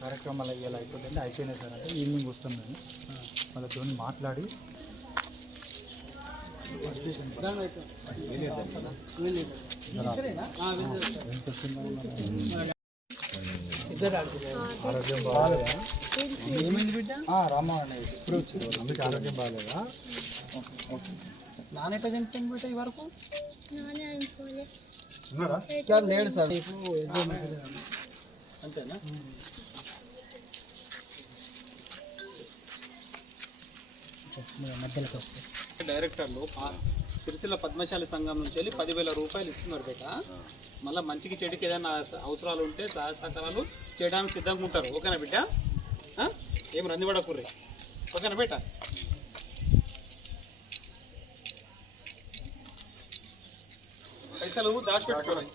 కార్యక్రమాలు అయ్యేలా అయిపోతుంది అయిపోయినాయి సార్ అంటే ఈవినింగ్ వస్తాం మేము. వాళ్ళతో మాట్లాడి ఆరోగ్యం బాగాలేదా రామా అనేది ఇప్పుడు వచ్చింది. అందుకే ఆరోగ్యం బాగాలేదా? నాన్న ఎట్లా చనిపోయింది బిడ్డ ఈ వరకు? లేడు సార్. నీకు అంతేనా మధ్యలోకి వస్తే డైరెక్టర్లు సిరిసిల్ల పద్మశాలి సంఘం నుంచి వెళ్ళి పదివేల రూపాయలు ఇస్తున్నారు బేట. మళ్ళీ మంచికి చెడుకి ఏదైనా అవసరాలు ఉంటే సహాయ సహకారాలు చేయడానికి సిద్ధంగా ఉంటారు. ఓకేనా బిడ్డ? ఏం రందిపడకుర్రి ఓకేనా బేట? పైసలు దాచిపెట్టుకోవాలి